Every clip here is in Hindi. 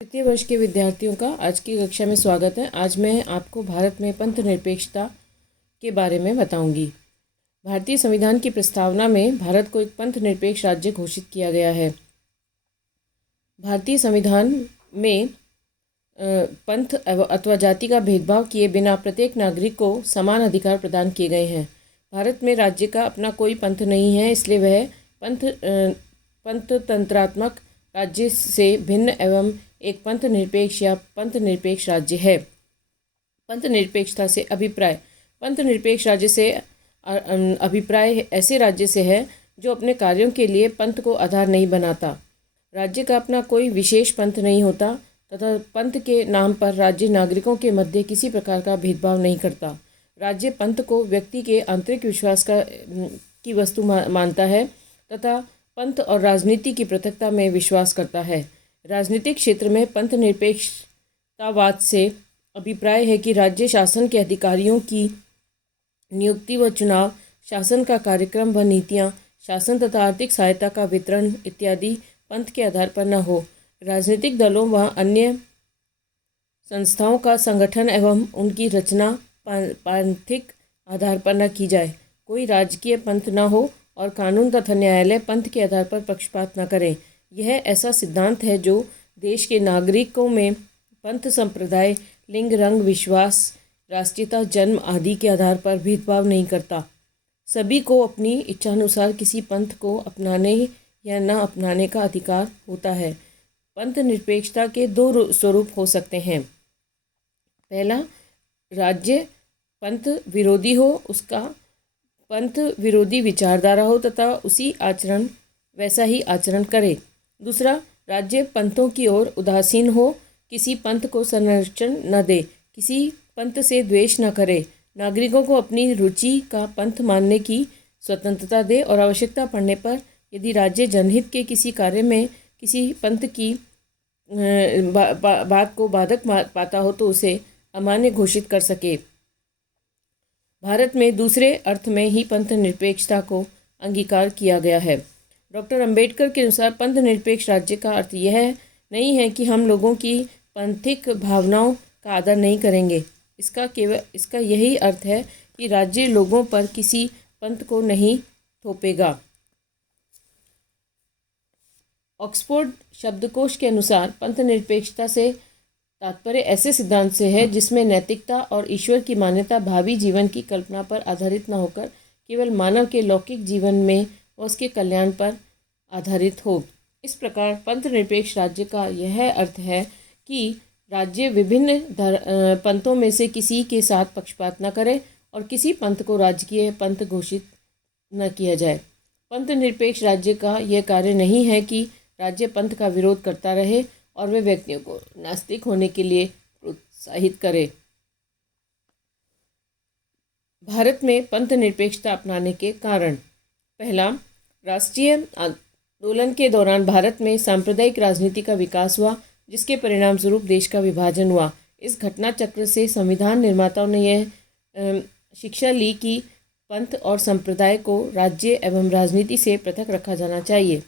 तृतीय वर्ष के विद्यार्थियों का आज की कक्षा में स्वागत है। आज मैं आपको भारत में पंथ निरपेक्षता के बारे में बताऊंगी। भारतीय संविधान की प्रस्तावना में भारत को एक पंथ निरपेक्ष राज्य घोषित किया गया है। भारतीय संविधान में पंथ अथवा जाति का भेदभाव किए बिना प्रत्येक नागरिक को समान अधिकार प्रदान किए गए हैं। भारत में राज्य का अपना कोई पंथ नहीं है, इसलिए वह पंथतंत्रात्मक राज्य से भिन्न एवं एक पंथ निरपेक्ष या पंथ निरपेक्ष राज्य है। पंथ निरपेक्षता से अभिप्राय पंथ निरपेक्ष राज्य से अभिप्राय ऐसे राज्य से है जो अपने कार्यों के लिए पंथ को आधार नहीं बनाता। राज्य का अपना कोई विशेष पंथ नहीं होता तथा पंथ के नाम पर राज्य नागरिकों के मध्य किसी प्रकार का भेदभाव नहीं करता। राज्य पंथ को व्यक्ति के आंतरिक विश्वास की वस्तु मानता है तथा पंथ और राजनीति की पृथकता में विश्वास करता है। राजनीतिक क्षेत्र में पंथ निरपेक्षतावाद से अभिप्राय है कि राज्य शासन के अधिकारियों की नियुक्ति व चुनाव, शासन का कार्यक्रम व नीतियाँ, शासन तथा आर्थिक सहायता का वितरण इत्यादि पंथ के आधार पर न हो। राजनीतिक दलों व अन्य संस्थाओं का संगठन एवं उनकी रचना पांथिक आधार पर न की जाए। कोई राजकीय पंथ न हो और कानून तथा न्यायालय पंथ के आधार पर पक्षपात न करें। यह ऐसा सिद्धांत है जो देश के नागरिकों में पंथ, संप्रदाय, लिंग, रंग, विश्वास, राष्ट्रीयता, जन्म आदि के आधार पर भेदभाव नहीं करता। सभी को अपनी इच्छानुसार किसी पंथ को अपनाने या न अपनाने का अधिकार होता है। पंथ निरपेक्षता के दो स्वरूप हो सकते हैं। पहला, राज्य पंथ विरोधी हो, उसका पंथ विरोधी विचारधारा हो तथा वैसा ही आचरण करे। दूसरा, राज्य पंथों की ओर उदासीन हो, किसी पंथ को संरक्षण न दे, किसी पंथ से द्वेष न करे, नागरिकों को अपनी रुचि का पंथ मानने की स्वतंत्रता दे और आवश्यकता पड़ने पर यदि राज्य जनहित के किसी कार्य में किसी पंथ की बात को बाधक पाता हो तो उसे अमान्य घोषित कर सके। भारत में दूसरे अर्थ में ही पंथ निरपेक्षता को अंगीकार किया गया है। डॉक्टर अंबेडकर के अनुसार पंथ निरपेक्ष राज्य का अर्थ यह नहीं है कि हम लोगों की पंथिक भावनाओं का आदर नहीं करेंगे। इसका यही अर्थ है कि राज्य लोगों पर किसी पंथ को नहीं थोपेगा। ऑक्सफोर्ड शब्दकोश के अनुसार पंथ निरपेक्षता से तात्पर्य ऐसे सिद्धांत से है जिसमें नैतिकता और ईश्वर की मान्यता भावी जीवन की कल्पना पर आधारित न होकर केवल मानव के लौकिक जीवन में व उसके कल्याण पर आधारित हो। इस प्रकार पंथ निरपेक्ष राज्य का यह अर्थ है कि राज्य विभिन्न पंथों में से किसी के साथ पक्षपात न करे और किसी पंथ को राजकीय पंथ घोषित न किया जाए। पंथ निरपेक्ष राज्य का यह कार्य नहीं है कि राज्य पंथ का विरोध करता रहे और वे व्यक्तियों को नास्तिक होने के लिए प्रोत्साहित करे। भारत में पंथ निरपेक्षता अपनाने के कारण। पहला, राष्ट्रीय आंदोलन के दौरान भारत में सांप्रदायिक राजनीति का विकास हुआ, जिसके परिणाम स्वरूप देश का विभाजन हुआ। इस घटना चक्र से संविधान निर्माताओं ने यह शिक्षा ली कि पंथ और संप्रदाय को राज्य एवं राजनीति से पृथक रखा जाना चाहिए।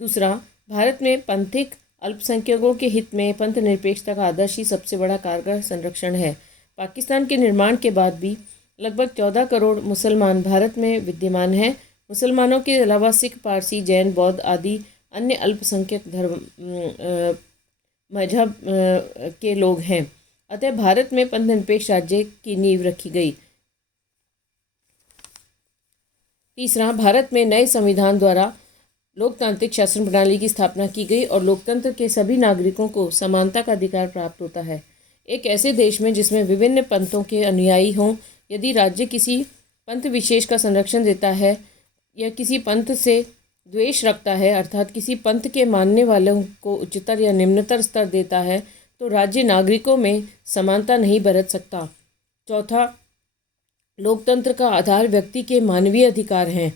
दूसरा, भारत में पंथिक अल्पसंख्यकों के हित में पंथ निरपेक्षता का आदर्श ही सबसे बड़ा कारगर संरक्षण है। पाकिस्तान के निर्माण के बाद भी लगभग 14 करोड़ मुसलमान भारत में विद्यमान हैं। मुसलमानों के अलावा सिख, पारसी, जैन, बौद्ध आदि अन्य अल्पसंख्यक मजहब के लोग हैं। अतः भारत में पंथ निरपेक्ष राज्य की नींव रखी गई। तीसरा, भारत में नए संविधान द्वारा लोकतांत्रिक शासन प्रणाली की स्थापना की गई और लोकतंत्र के सभी नागरिकों को समानता का अधिकार प्राप्त होता है। एक ऐसे देश में जिसमें विभिन्न पंथों के अनुयायी हों, यदि राज्य किसी पंथ विशेष का संरक्षण देता है या किसी पंथ से द्वेष रखता है, अर्थात किसी पंथ के मानने वालों को उच्चतर या निम्नतर स्तर देता है, तो राज्य नागरिकों में समानता नहीं बरत सकता। चौथा, लोकतंत्र का आधार व्यक्ति के मानवीय अधिकार हैं।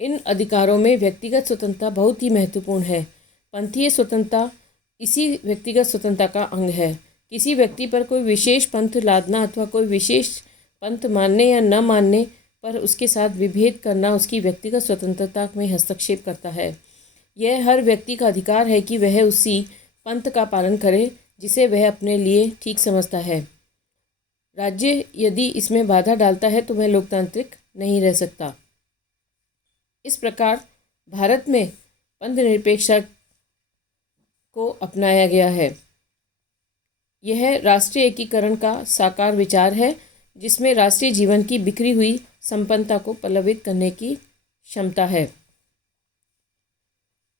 इन अधिकारों में व्यक्तिगत स्वतंत्रता बहुत ही महत्वपूर्ण है। पंथीय स्वतंत्रता इसी व्यक्तिगत स्वतंत्रता का अंग है। किसी व्यक्ति पर कोई विशेष पंथ लादना अथवा कोई विशेष पंथ मानने या न मानने पर उसके साथ विभेद करना उसकी व्यक्तिगत स्वतंत्रता में हस्तक्षेप करता है। यह हर व्यक्ति का अधिकार है कि वह उसी पंथ का पालन करे जिसे वह अपने लिए ठीक समझता है। राज्य यदि इसमें बाधा डालता है तो वह लोकतांत्रिक नहीं रह सकता। इस प्रकार भारत में पंथनिरपेक्षता को अपनाया गया है। यह राष्ट्रीय एकीकरण का साकार विचार है, जिसमें राष्ट्रीय जीवन की बिखरी हुई संपन्नता को पल्लवित करने की क्षमता है।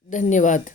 धन्यवाद।